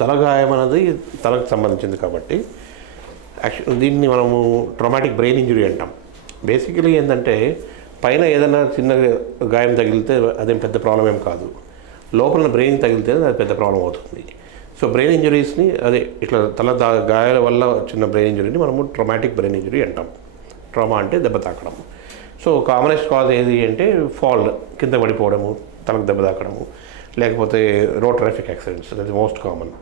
తలగాయం అనేది తలకు సంబంధించింది కాబట్టి దీన్ని మనము ట్రామాటిక్ బ్రెయిన్ ఇంజరీ అంటాం. బేసికలీ ఏంటంటే పైన ఏదైనా చిన్న గాయం తగిలితే అదేం పెద్ద ప్రాబ్లం ఏం కాదు, లోపల బ్రెయిన్ తగిలితే అది పెద్ద ప్రాబ్లం అవుతుంది. సో బ్రెయిన్ ఇంజరీస్ని అదే ఇట్లా గాయాల వల్ల చిన్న బ్రెయిన్ ఇంజరీని మనము ట్రామాటిక్ బ్రెయిన్ ఇంజరీ అంటాం. ట్రామా అంటే దెబ్బ తాకడం. సో కామనెస్ట్ కాజ్ ఏది అంటే ఫాల్, కింద పడిపోవడము, తలకు దెబ్బ తాకడము, లేకపోతే రోడ్ ట్రాఫిక్ యాక్సిడెంట్స్, అది మోస్ట్ కామన్.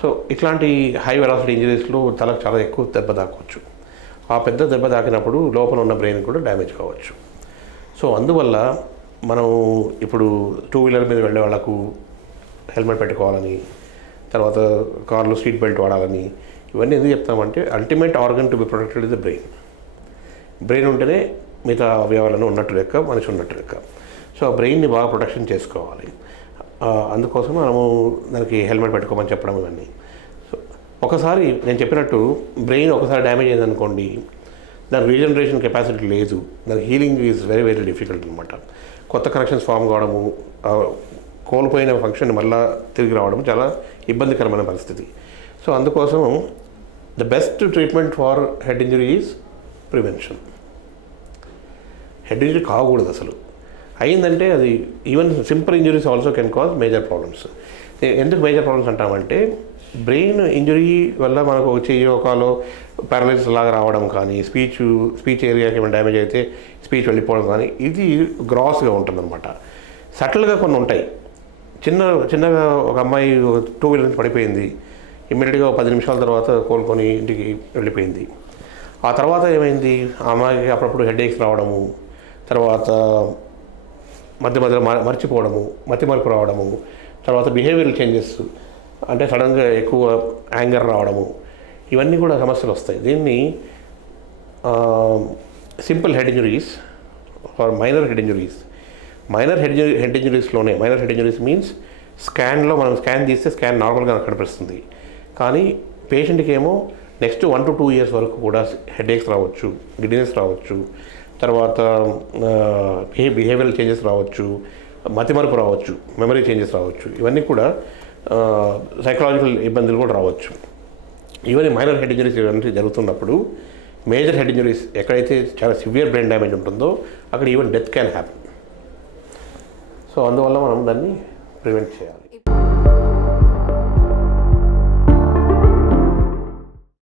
సో ఇట్లాంటి హై వెలాసిటీ ఇంజరీస్లో తలకు చాలా ఎక్కువ దెబ్బ తాకవచ్చు. ఆ పెద్ద దెబ్బ తాకినప్పుడు లోపల ఉన్న బ్రెయిన్ కూడా డ్యామేజ్ కావచ్చు. సో అందువల్ల మనం ఇప్పుడు 2 వీలర్ మీద వెళ్ళే వాళ్ళకు హెల్మెట్ పెట్టుకోవాలని, తర్వాత కార్లో సీట్ బెల్ట్ వాడాలని, ఇవన్నీ ఎందుకు చెప్తామంటే ultimate organ to be protected is the brain. Brain ఉంటేనే మిగతా అవయవాలను ఉన్నట్టు లెక్క, మనిషి ఉన్నట్టు లెక్క. సో ఆ బ్రెయిన్ని బాగా ప్రొటెక్షన్ చేసుకోవాలి. అందుకోసం మనము దానికి హెల్మెట్ పెట్టుకోమని చెప్పడం ఇవన్నీ. సో ఒకసారి నేను చెప్పినట్టు బ్రెయిన్ ఒకసారి డ్యామేజ్ అయిందనుకోండి, దాని రీజనరేషన్ కెపాసిటీ లేదు, దాని healing is very very difficult అనమాట. కొత్త కనెక్షన్స్ ఫామ్ కావడము, కోల్పోయిన ఫంక్షన్ మళ్ళీ తిరిగి రావడం చాలా ఇబ్బందికరమైన పరిస్థితి. సో అందుకోసం the best treatment for head injury is prevention. Head injury కాకూడదు అసలు. అయిందంటే అది even simple injuries also can cause major problems. ఎందుకు మేజర్ ప్రాబ్లమ్స్ అంటామంటే బ్రెయిన్ ఇంజరీ వల్ల మనకు చెయ్యి ఒకలో పారలైసిస్ లాగా రావడం కానీ, స్పీచ్ ఏరియాకి ఏమైనా డ్యామేజ్ అయితే స్పీచ్ వెళ్ళిపోవడం కానీ, ఇది గ్రాస్గా ఉంటుందన్నమాట. సటిల్గా కొన్ని ఉంటాయి. చిన్నగా ఒక అమ్మాయి 2 వీలర్ నుంచి పడిపోయింది, ఇమ్మీడియట్గా 10 నిమిషాల తర్వాత కోలుకొని ఇంటికి వెళ్ళిపోయింది. ఆ తర్వాత ఏమైంది, ఆ అమ్మాయికి అప్పుడప్పుడు హెడేక్స్ రావడము, తర్వాత మధ్యలో మర్చిపోవడము, మతిమరుపు రావడము, తర్వాత బిహేవియరల్ చేంజెస్ అంటే సడన్గా ఎక్కువ యాంగర్ రావడము, ఇవన్నీ కూడా సమస్యలు వస్తాయి. దీన్ని simple head injuries or minor head injuries. Minor head ఇంజరీస్లోనే, మైనర్ హెడ్ ఇంజరీస్ మీన్స్ స్కాన్లో మనం స్కాన్ తీస్తే స్కాన్ నార్మల్గా కనిపిస్తుంది, కానీ పేషెంట్కి ఏమో నెక్స్ట్ 1 to 2 years వరకు కూడా హెడేక్స్ రావచ్చు, గిడ్నెస్ రావచ్చు, తర్వాత బిహేవియరల్ చేంజెస్ రావచ్చు, మతిమరుపు రావచ్చు, మెమరీ చేంజెస్ రావచ్చు. ఇవన్నీ కూడా సైకలాజికల్ ఇబ్బందులు కూడా రావచ్చు. ఈవెన్ మైనర్ హెడ్ ఇంజరీస్ ఇవన్నీ జరుగుతున్నప్పుడు మేజర్ హెడ్ ఇంజరీస్ ఎక్కడైతే చాలా సివియర్ బ్రెయిన్ డ్యామేజ్ ఉంటుందో అక్కడ even death can happen. So అందువల్ల మనం దాన్ని ప్రివెంట్ చేయాలి.